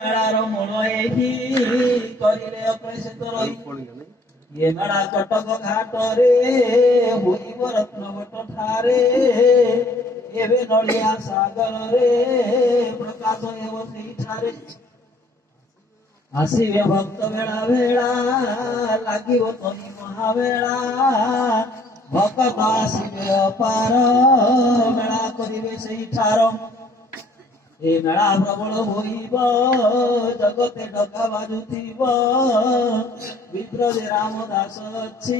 malar मूल एही करिले अपेक्षित रही ये मेला कटक घाट रे होइब रत्नवट ठारे एबे नलिया सागर रे प्रकाश हेब सेही ठारे आसिबे भक्त बेला बेला लागिब तही महाबेला भक्त आसिबे अपार मेला करिबे सेही ठार ए मेला प्रबल होइब जगते डका बाजुथिब विद्रोहे रामदास अच्छी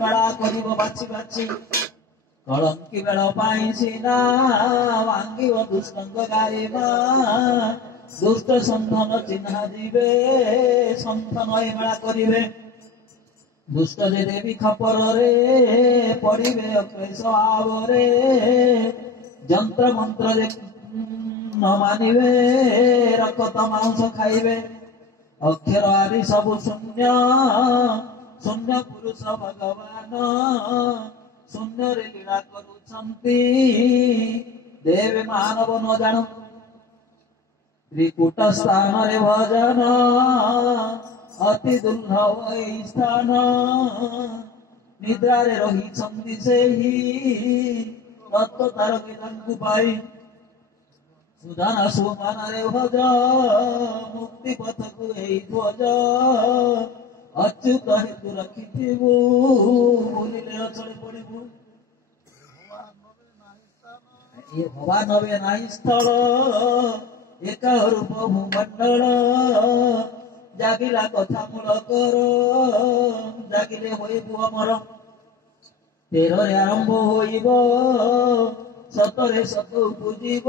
मेला करिब बाची बाची कलंकी बेल पाई सीना भांगिब दुष्टंग गारिमा दुष्ट संधन चिन्हा जीवे संथन ए मेला करिबे दुष्ट जे देवी खपर रे पड़िबे अक्लेश आवरे जंत्र मंत्र जे न मानिबे रक्त मांस खाइबे अक्षर आदि सब शून्य शून्य पुरुष भगवान शून्य रे लीला करुछंती देव मानव न जानु त्रिकूट स्थान रे भजन अति दुर्लभ स्थान निद्रा रे रही छंदी सेही रत्त तारके तांकु पाई सुधान सुमन रे भज मुक्ति पथ को एई ध्वज अच्युत हेतु रखिथिबु बोलिले अचले पड़िबु ये भगवान नवे नाई स्थल एक रूप भूमंडल जागिला कथा मूल कर जागिले होइबु अमर तेर आरंभ होइब सतरे सत पूजिब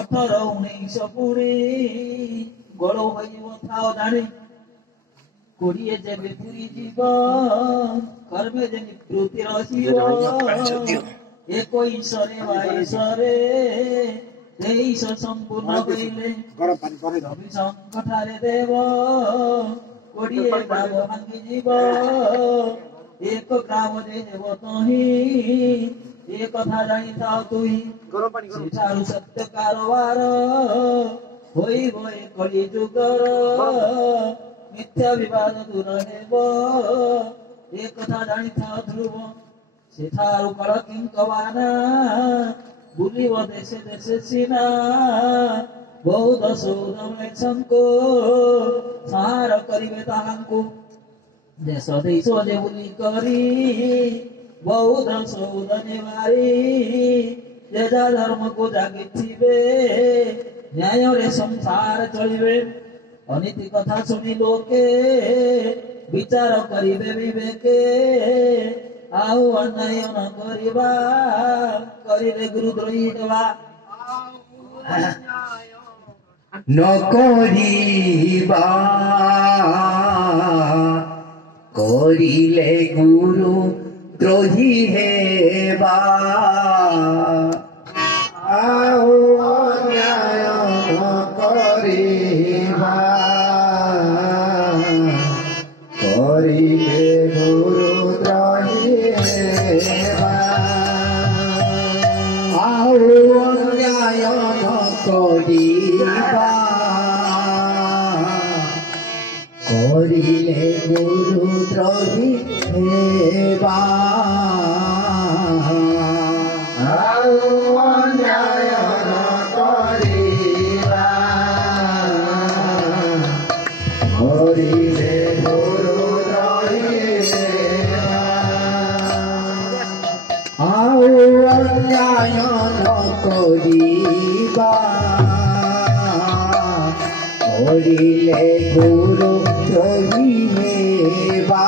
18 19 पुरी गोल होइब थाओ जानी कोड़िए जेबे पुरी जीव कर्मे जे निवृत्ति रसिब 21 रे 22 रे 23 संपूर्ण कइले रवि संकटारे देव कोड़िए ग्राम भांगी जीव एक ग्राम जे देव तही ये कथा जानी था तुई सेठारु सत्य कारवार होइब कलि जुगर मिथ्या विवाद दूर हेब ये कथा जानी था ध्रुव सेठारु कल किंकवाना बुलिब देशे देशे सीना बौद्ध सौदम शंको सार करिबे ताहांकु देश देश जे बुली करी बौद्ध सौदने मारी जेजा धर्म को जागिथिबे न्याय रे संसार चलिबे अनीति कथा सुनी लोके विचार करिबे विवेके आउ अन्याय न करिबा करिले गुरुद्रोही देवा न करिबा करिले गुरु द्रोही हेबा आउ अन्याय करिबा करिले गुरु द्रोही हेबा आउ अन्याय करिबा करिले गुरु द्रोही हेबा आउ अन्याय करिबा करिले गुरु द्रोही हेबा आउ अन्याय करिबा करिले गुरु द्रोही हेबा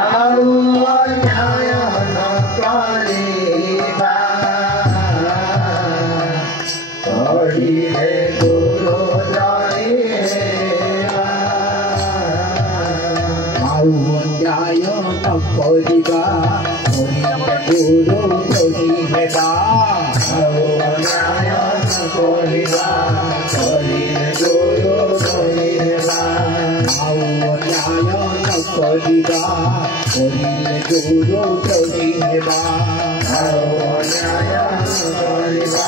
आउ अन्याय करिबा करिले गुरु द्रोही हेबा आउ अन्याय करिबा करिले गुरु द्रोही हेबा आउ अन्याय करिबा करिले गुरु द्रोही हेबा आउ अन्याय करिबा करिले गुरु द्रोही हेबा आउ अन्याय करिबा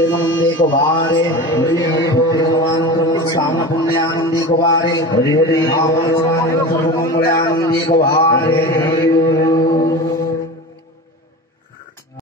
प्रेमानंदी को बारे श्याम पुण्यानंदी को बारे सर्वमंगलानंदी को बारे